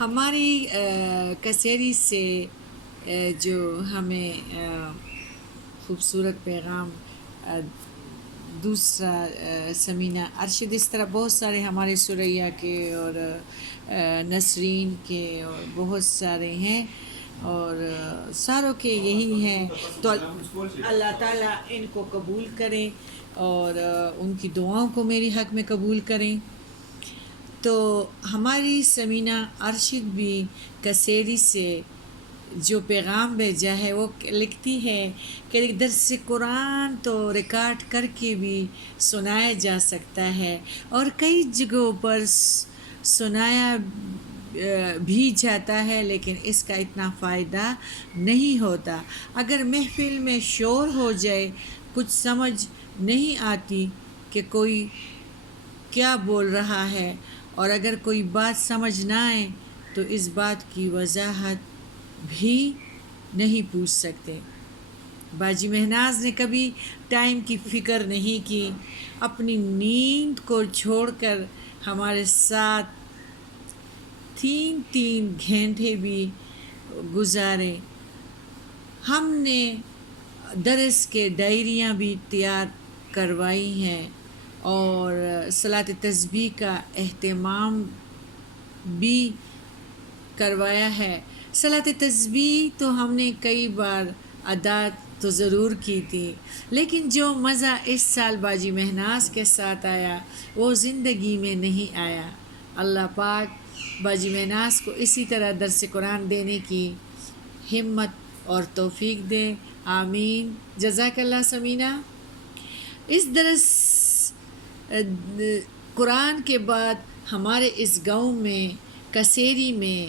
ہماری کسیری سے جو ہمیں خوبصورت پیغام دوسرا سمینہ ارشد، اس طرح بہت سارے ہمارے سریا کے اور نسرین کے اور بہت سارے ہیں، اور ساروں کے یہی ہیں، تو اللہ تعالیٰ ان کو قبول کریں اور ان کی دعاؤں کو میری حق میں قبول کریں۔ تو ہماری سمینہ ارشد بھی کسیری سے جو پیغام بھیجا ہے وہ لکھتی ہے کہ درس قرآن تو ریکارڈ کر کے بھی سنایا جا سکتا ہے اور کئی جگہوں پر سنایا بھی جاتا ہے، لیکن اس کا اتنا فائدہ نہیں ہوتا۔ اگر محفل میں شور ہو جائے، کچھ سمجھ نہیں آتی کہ کوئی کیا بول رہا ہے، اور اگر کوئی بات سمجھ نہ آئے تو اس بات کی وضاحت بھی نہیں پوچھ سکتے۔ باجی مہناز نے کبھی ٹائم کی فکر نہیں کی، اپنی نیند کو چھوڑ کر ہمارے ساتھ 3 گھنٹے بھی گزارے۔ ہم نے درس کے ڈائریاں بھی تیار کروائی ہیں اور صلاۃ تسبیح کا اہتمام بھی کروایا ہے۔ صلاۃ تسبیح تو ہم نے کئی بار ادا تو ضرور کی تھی، لیکن جو مزہ اس سال باجی مہناز کے ساتھ آیا وہ زندگی میں نہیں آیا۔ اللہ پاک باجی مہناز کو اسی طرح درس قرآن دینے کی ہمت اور توفیق دے، آمین۔ جزاک اللہ سمینہ۔ اس درس قرآن کے بعد ہمارے اس گاؤں میں کسیری میں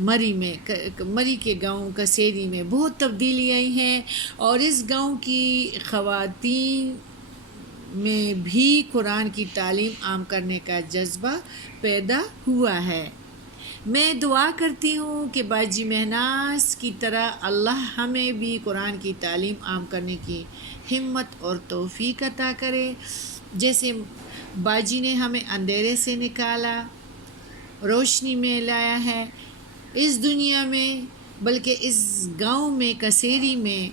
مری کے گاؤں کسیری میں بہت تبدیلی آئی ہیں، اور اس گاؤں کی خواتین میں بھی قرآن کی تعلیم عام کرنے کا جذبہ پیدا ہوا ہے۔ میں دعا کرتی ہوں کہ باجی مہناز کی طرح اللہ ہمیں بھی قرآن کی تعلیم عام کرنے کی ہمت اور توفیق عطا کرے، جیسے باجی نے ہمیں اندھیرے سے نکالا، روشنی میں لایا ہے اس دنیا میں، بلکہ اس گاؤں میں کسیری میں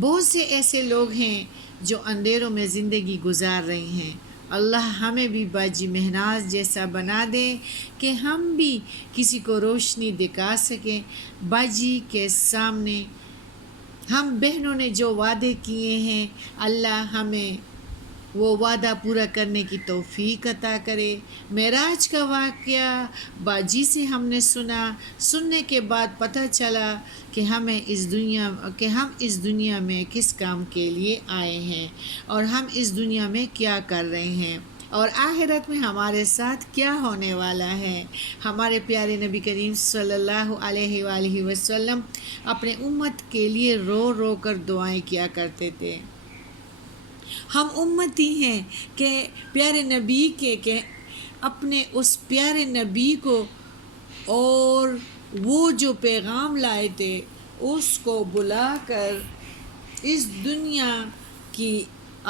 بہت سے ایسے لوگ ہیں جو اندھیروں میں زندگی گزار رہے ہیں۔ اللہ ہمیں بھی باجی مہناز جیسا بنا دے کہ ہم بھی کسی کو روشنی دکھا سکیں۔ باجی کے سامنے ہم بہنوں نے جو وعدے کیے ہیں، اللہ ہمیں وہ وعدہ پورا کرنے کی توفیق عطا کرے۔ معراج کا واقعہ باجی سے ہم نے سننے کے بعد پتہ چلا کہ ہم اس دنیا میں کس کام کے لیے آئے ہیں اور ہم اس دنیا میں کیا کر رہے ہیں، اور آخرت میں ہمارے ساتھ کیا ہونے والا ہے۔ ہمارے پیارے نبی کریم صلی اللہ علیہ وآلہ وسلم اپنے امت کے لیے رو رو کر دعائیں کیا کرتے تھے۔ ہم امتی ہیں کہ پیارے نبی کہ اپنے اس پیارے نبی کو اور وہ جو پیغام لائے تھے اس کو بلا کر اس دنیا کی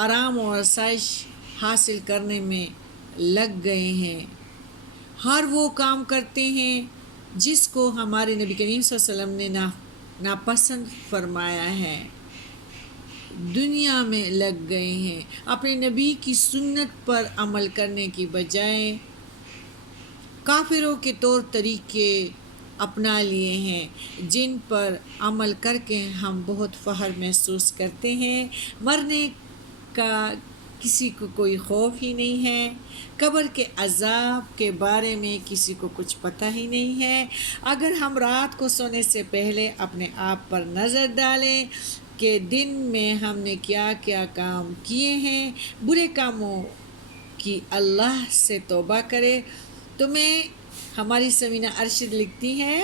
آرام و آسائش حاصل کرنے میں لگ گئے ہیں۔ ہر وہ کام کرتے ہیں جس کو ہمارے نبی کریم صلی اللہ علیہ وسلم نے ناپسند فرمایا ہے، دنیا میں لگ گئے ہیں۔ اپنے نبی کی سنت پر عمل کرنے کی بجائے کافروں کے طور طریقے اپنا لیے ہیں، جن پر عمل کر کے ہم بہت فخر محسوس کرتے ہیں۔ مرنے کا کسی کو کوئی خوف ہی نہیں ہے، قبر کے عذاب کے بارے میں کسی کو کچھ پتہ ہی نہیں ہے۔ اگر ہم رات کو سونے سے پہلے اپنے آپ پر نظر ڈالیں کہ دن میں ہم نے کیا کیا کام کیے ہیں، برے کاموں کی اللہ سے توبہ کرے، تو ہماری سمینہ ارشد لکھتی ہے،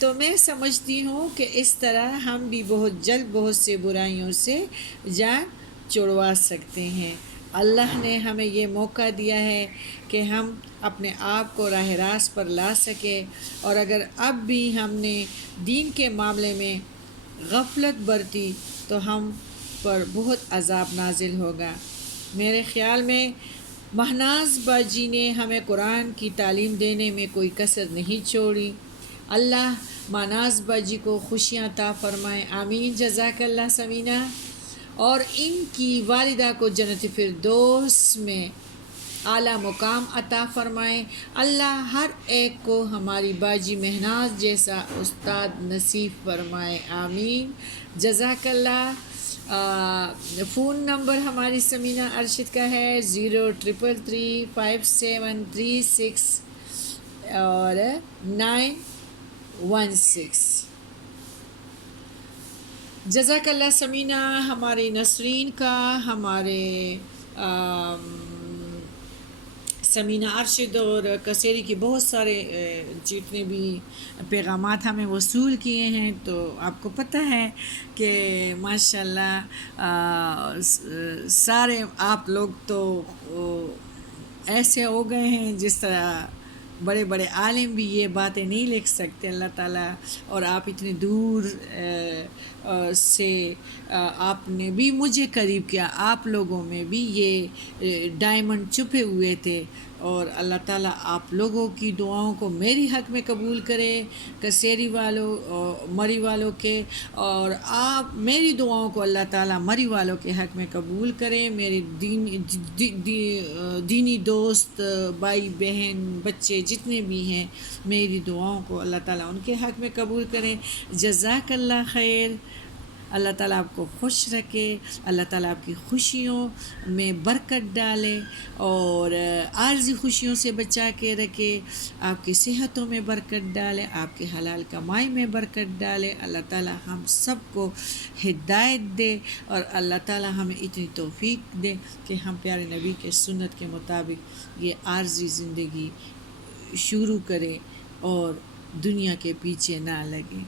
تو میں سمجھتی ہوں کہ اس طرح ہم بھی بہت جلد بہت سے برائیوں سے جان چھڑوا سکتے ہیں۔ اللہ نے ہمیں یہ موقع دیا ہے کہ ہم اپنے آپ کو راہ راست پر لا سکیں، اور اگر اب بھی ہم نے دین کے معاملے میں غفلت برتی تو ہم پر بہت عذاب نازل ہوگا۔ میرے خیال میں مہناز باجی نے ہمیں قرآن کی تعلیم دینے میں کوئی کسر نہیں چھوڑی۔ اللہ مہناز باجی کو خوشیاں عطا فرمائے، آمین، جزاک اللہ سمینہ، اور ان کی والدہ کو جنت فردوس میں اعلیٰ مقام عطا فرمائے۔ اللہ ہر ایک کو ہماری باجی مہناز جیسا استاد نصیب فرمائے، آمین، جزاک اللہ۔ فون نمبر ہماری سمینہ ارشد کا ہے 033357336 اور 916۔ جزاک اللہ سمینہ۔ ہمارے نسرین کا، ہمارے سمینہ ارشد اور کسیری کی بہت سارے جتنے بھی پیغامات ہمیں وصول کیے ہیں، تو آپ کو پتہ ہے کہ ماشاءاللہ سارے آپ لوگ تو ایسے ہو گئے ہیں جس طرح بڑے بڑے عالم بھی یہ باتیں نہیں لکھ سکتے، اللہ تعالیٰ، اور آپ اتنی دور سے آپ نے بھی مجھے قریب کیا، آپ لوگوں میں بھی یہ ڈائمنڈ چھپے ہوئے تھے، اور اللہ تعالیٰ آپ لوگوں کی دعاؤں کو میری حق میں قبول کرے، کسیری والوں، مری والوں کے، اور آپ میری دعاؤں کو اللہ تعالیٰ مری والوں کے حق میں قبول کرے، میرے دینی دوست، بھائی بہن، بچے جتنے بھی ہیں، میری دعاؤں کو اللہ تعالیٰ ان کے حق میں قبول کریں۔ جزاک اللہ خیر۔ اللہ تعالیٰ آپ کو خوش رکھے، اللہ تعالیٰ آپ کی خوشیوں میں برکت ڈالے اور عارضی خوشیوں سے بچا کے رکھے، آپ کی صحتوں میں برکت ڈالے، آپ کے حلال کمائی میں برکت ڈالے، اللہ تعالیٰ ہم سب کو ہدایت دے، اور اللہ تعالیٰ ہمیں اتنی توفیق دے کہ ہم پیارے نبی کے سنت کے مطابق یہ عارضی زندگی شروع کریں اور دنیا کے پیچھے نہ لگیں۔